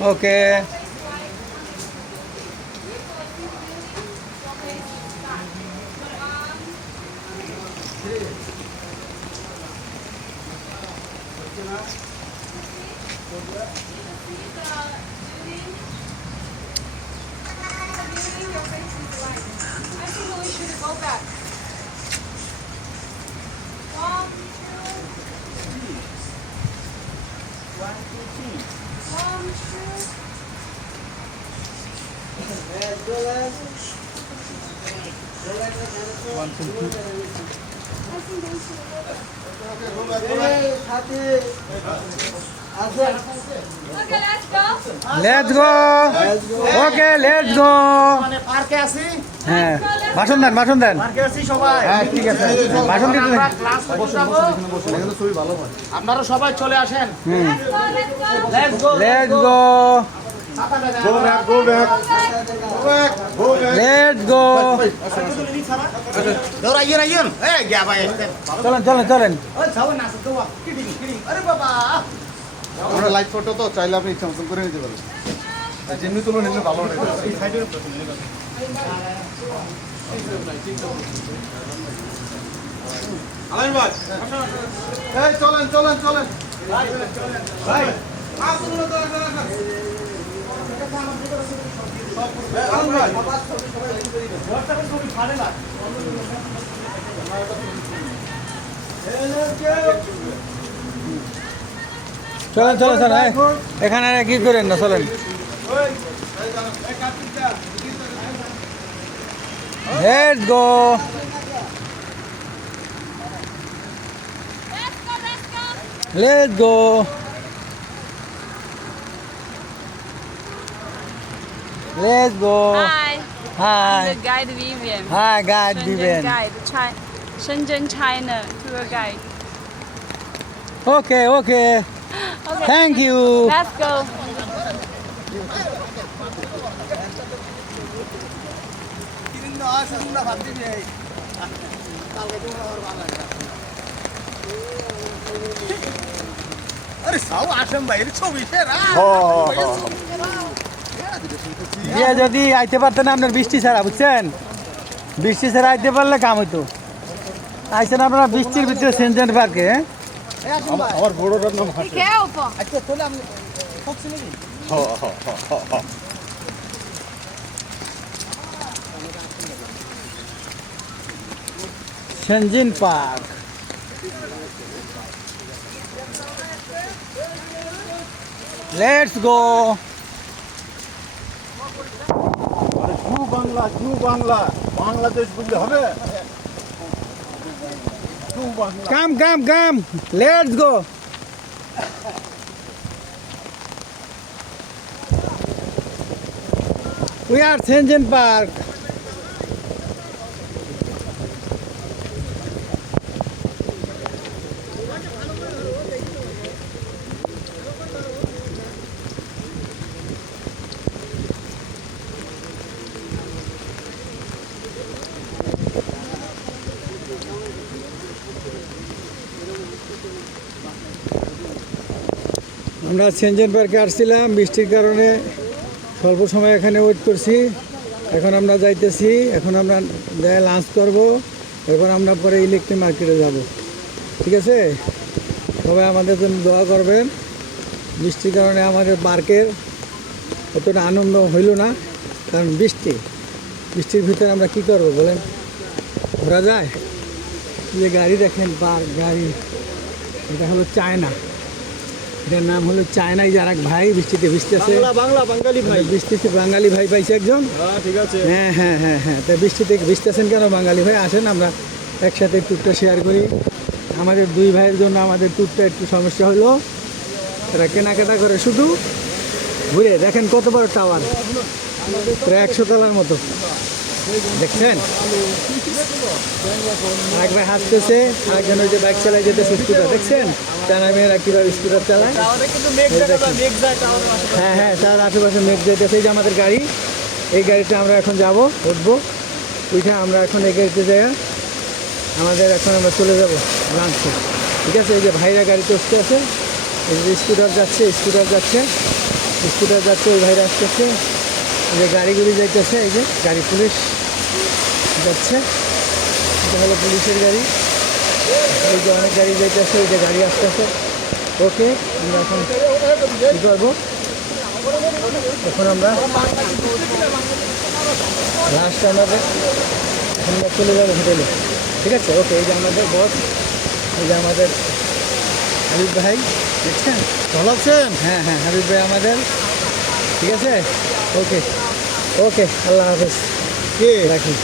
Okay. Let's go. Okay let's go. মানে পার্কে আছি। হ্যাঁ, ভাষণ দেন, ভাষণ দেন। পার্কে আছি সবাই। হ্যাঁ ঠিক আছে, ভাষণ দিতে আমরা ক্লাস করতে যাবো। আপনারা সবাই চলে আসেন। Let's go let's go. Let's go. ধর আইয়েন আইয়েন এই গিয়া ভাই চলেন চলেন চলেন। ওই যাও না তো কিডিং কিডিং আরে বাবা আমরা লাইভ ফটো তো চাইলে আপনি ইচ্ছা মতন করে নিতে পারেন। যেমনি তুলো নিলে ভালো হবে। এই সাইডে আলাইন ভাই, এই চলেন চলেন চলেন ভাই, আসুন না চলেন চলেন আলাইন ভাই, চলেন চলেন চলেন। এখানে আর কি করেন না, চলেন। Let's go. Let's go. Let's go. Hi, Hi. I'm the guide Vivian. Hi, guide Shenzhen Vivian. guide, Shenzhen, China tour guide. Okay, okay. Okay, Thank you. let's go. আরে সাও আসেন ভাই এর ছবি সেরা দিয়ে যদি আইতে পারতেন আপনার বৃষ্টি ছাড়া, বুঝছেন? বৃষ্টি ছাড়া আইতে পারলে কাম হইতো। আইছেন আপনারা বৃষ্টির ভিতরে সেনজেন পার্কে। আমার বড়টার নাম Be careful. আচ্ছা চলে আমি ফক্সি নাকি সেনজেন পার্ক। Let's go. জু বাংলা, জু বাংলা, বাংলাদেশ বললে হবে? জু বাংলা। Come come come. Let's go. We are Shenzhen Park. আমরা সেনজেন পার্কে আসছিলাম, বৃষ্টির কারণে স্বল্প সময় এখানে ওয়েট করছি। এখন আমরা যাইতেছি, এখন আমরা লাঞ্চ করব, এরপর আমরা পরে ইলেকট্রিক মার্কেটে যাব। ঠিক আছে, সবাই আমাদের জন্য দোয়া করবেন। বৃষ্টির কারণে আমাদের পার্কের অতটা আনন্দ হইল না, কারণ বৃষ্টির ভিতরে আমরা কি করব বলেন? ঘোরা যায়? যে গাড়ি দেখেন, পার্ক গাড়ি, এটা হলো চায়না। এটার নাম হলো চায়নাই যার এক ভাই বৃষ্টিতে ভিজতেছে। বাংলা বাঙালি ভাই বৃষ্টিতে বাঙালি ভাই পাইছে একজন। ঠিক আছে হ্যাঁ হ্যাঁ হ্যাঁ হ্যাঁ, তা বৃষ্টিতে ভিজতেছেন কেন বাঙালি ভাই? আসেন আমরা একসাথে ট্যুরটা শেয়ার করি। আমাদের দুই ভাইয়ের জন্য আমাদের ট্যুরটা একটু সমস্যা হলো। এরা কেনাকাটা করে শুধু ঘুরে। দেখেন কত বড় টাওয়ার, প্রায় 100 তলার মতো, দেখছেন? এক ভাই হাসতেছে, আরেকজন ওই যে বাইক চালায় যেতেছে, স্কুটার। দেখছেন চায়না মেয়েরা কীভাবে স্কুটার চালায়? হ্যাঁ হ্যাঁ, তার আশেপাশে মেঘ যেতেছে। এই যে আমাদের গাড়ি, এই গাড়িতে আমরা এখন যাব, উঠবো। উঠে আমরা এখন এই গাড়িতে যাই, আমাদের এখন আমরা চলে যাব লাঞ্চে। ঠিক আছে, এই যে ভাইরা গাড়িতে বসতে আছে, এই যে স্কুটার যাচ্ছে, স্কুটার যাচ্ছে, ওই ভাইরা আসতেছে, এই যে গাড়িগুলি যাইতেছে, এই যে গাড়ি পুলিশ যাচ্ছে, এটা হলো পুলিশের গাড়ি। এই যে অনেক গাড়ি যাইতেছে, এই যে গাড়ি আসতেছে। ওকে, আমরা এখন কী করবো, এখন আমরা লাস্ট আমাদের এখন আমরা চলে যাবো হোটেলে, ঠিক আছে? ওকে, এই যে আমাদের বস, এই যে আমাদের হাবিব ভাই, দেখছেন? ভালো আছেন? হ্যাঁ হ্যাঁ, হাবিব ভাই আমাদের, ঠিক আছে? ওকে ওকে, আল্লাহ হাফেজ, কে রাখি।